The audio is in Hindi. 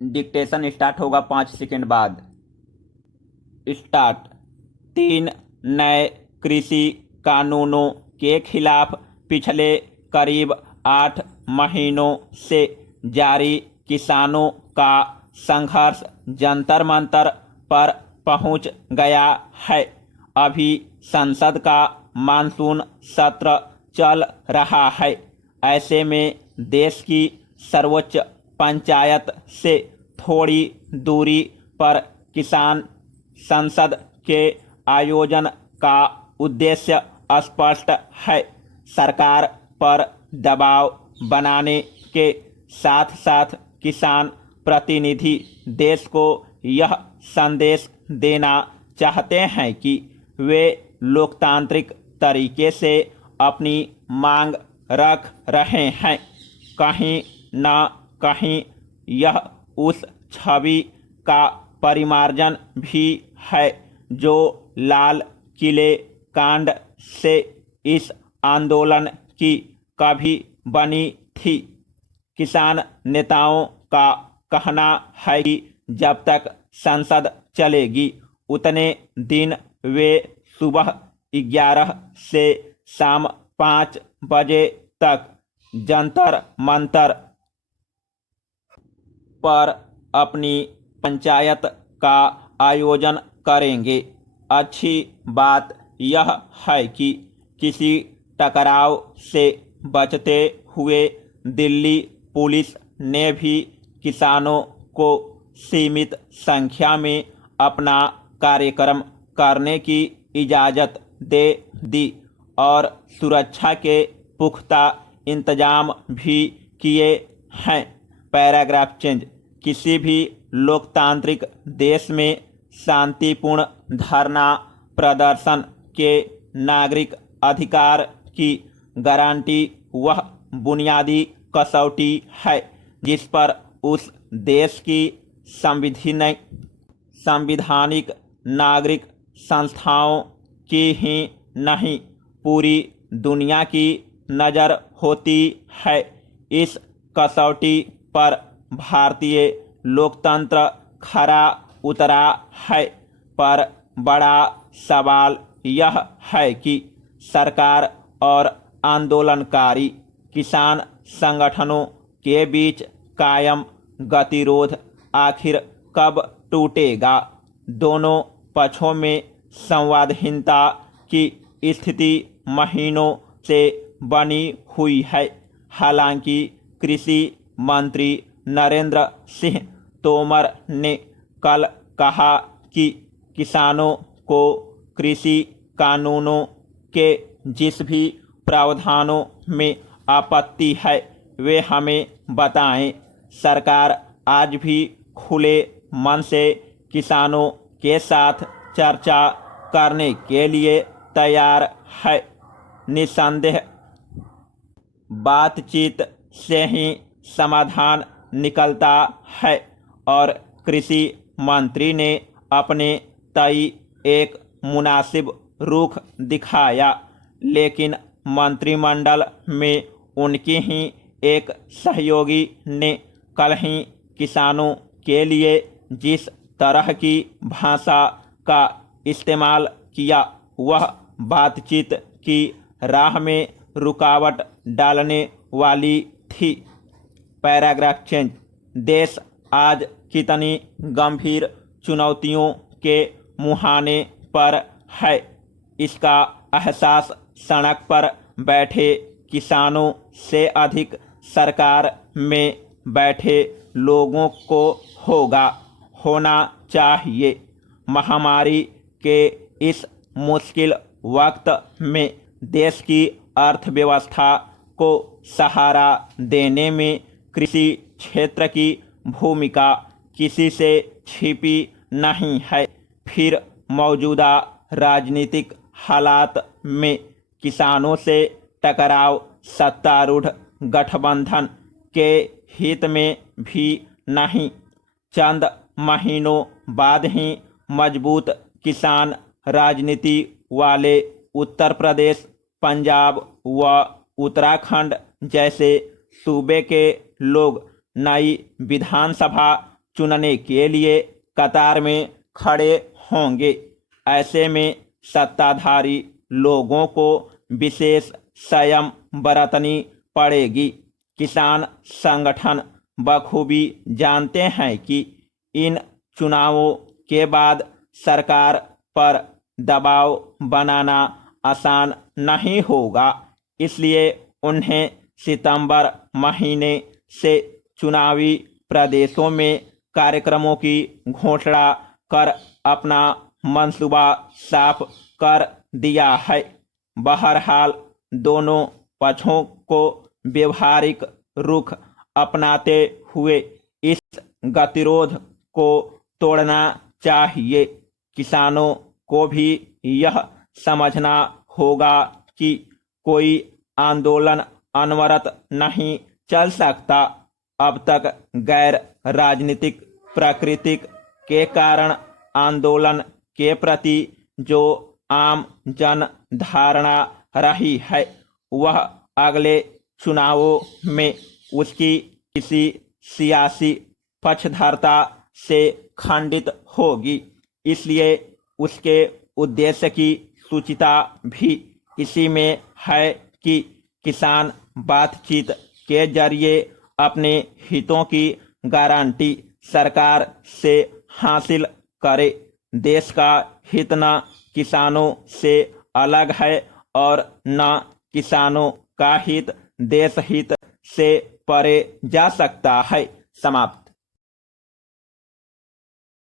डिक्टेशन स्टार्ट होगा 5 सेकंड बाद। स्टार्ट। 3 नए कृषि कानूनों के खिलाफ पिछले करीब 8 महीनों से जारी किसानों का संघर्ष जंतर मंतर पर पहुंच गया है। अभी संसद का मानसून सत्र चल रहा है। ऐसे में देश की सर्वोच्च पंचायत से थोड़ी दूरी पर किसान संसद के आयोजन का उद्देश्य स्पष्ट है। सरकार पर दबाव बनाने के साथ साथ किसान प्रतिनिधि देश को यह संदेश देना चाहते हैं कि वे लोकतांत्रिक तरीके से अपनी मांग रख रहे हैं। कहीं न कहीं यह उस छवि का परिमार्जन भी है जो लाल किले कांड से इस आंदोलन की कभी बनी थी। किसान नेताओं का कहना है कि जब तक संसद चलेगी उतने दिन वे सुबह 11 से शाम 5 बजे तक जंतर मंतर पर अपनी पंचायत का आयोजन करेंगे। अच्छी बात यह है कि किसी टकराव से बचते हुए दिल्ली पुलिस ने भी किसानों को सीमित संख्या में अपना कार्यक्रम करने की इजाज़त दे दी और सुरक्षा के पुख्ता इंतजाम भी किए हैं। Paragraph change. किसी भी लोकतांत्रिक देश में शांतिपूर्ण धरना प्रदर्शन के नागरिक अधिकार की गारंटी वह बुनियादी कसौटी है जिस पर उस देश की संविधानिक नागरिक संस्थाओं की ही नहीं पूरी दुनिया की नज़र होती है। इस कसौटी पर भारतीय लोकतंत्र खरा उतरा है, पर बड़ा सवाल यह है कि सरकार और आंदोलनकारी किसान संगठनों के बीच कायम गतिरोध आखिर कब टूटेगा। दोनों पक्षों में संवादहीनता की स्थिति महीनों से बनी हुई है। हालांकि कृषि मंत्री नरेंद्र सिंह तोमर ने कल कहा कि किसानों को कृषि कानूनों के जिस भी प्रावधानों में आपत्ति है वे हमें बताएं। सरकार आज भी खुले मन से किसानों के साथ चर्चा करने के लिए तैयार है। निस्संदेह बातचीत से ही समाधान निकलता है और कृषि मंत्री ने अपने तय एक मुनासिब रुख दिखाया, लेकिन मंत्रिमंडल में उनकी ही एक सहयोगी ने कल ही किसानों के लिए जिस तरह की भाषा का इस्तेमाल किया वह बातचीत की राह में रुकावट डालने वाली थी। Paragraph change. देश आज कितनी गंभीर चुनौतियों के मुहाने पर है, इसका एहसास सड़क पर बैठे किसानों से अधिक सरकार में बैठे लोगों को होना चाहिए। महामारी के इस मुश्किल वक्त में देश की अर्थव्यवस्था को सहारा देने में कृषि क्षेत्र की भूमिका किसी से छिपी नहीं है। फिर मौजूदा राजनीतिक हालात में किसानों से टकराव सत्तारूढ़ गठबंधन के हित में भी नहीं। चंद महीनों बाद ही मजबूत किसान राजनीति वाले उत्तर प्रदेश, पंजाब व उत्तराखंड जैसे सूबे के लोग नई विधानसभा चुनने के लिए कतार में खड़े होंगे। ऐसे में सत्ताधारी लोगों को विशेष संयम बरतनी पड़ेगी। किसान संगठन बखूबी जानते हैं कि इन चुनावों के बाद सरकार पर दबाव बनाना आसान नहीं होगा, इसलिए उन्हें सितंबर महीने से चुनावी प्रदेशों में कार्यक्रमों की घोषणा कर अपना मंसूबा साफ कर दिया है। बहरहाल दोनों पक्षों को व्यवहारिक रुख अपनाते हुए इस गतिरोध को तोड़ना चाहिए। किसानों को भी यह समझना होगा कि कोई आंदोलन अनवरत नहीं चल सकता। अब तक गैर राजनीतिक प्रकृति के कारण आंदोलन के प्रति जो आम जन धारणा रही है, वह अगले चुनावों में उसकी किसी सियासी पक्षधरता से खंडित होगी। इसलिए उसके उद्देश्य की सूचिता भी इसी में है कि किसान बातचीत के जरिए अपने हितों की गारंटी सरकार से हासिल करे। देश का हित न किसानों से अलग है और न किसानों का हित देश हित से परे जा सकता है। समाप्त।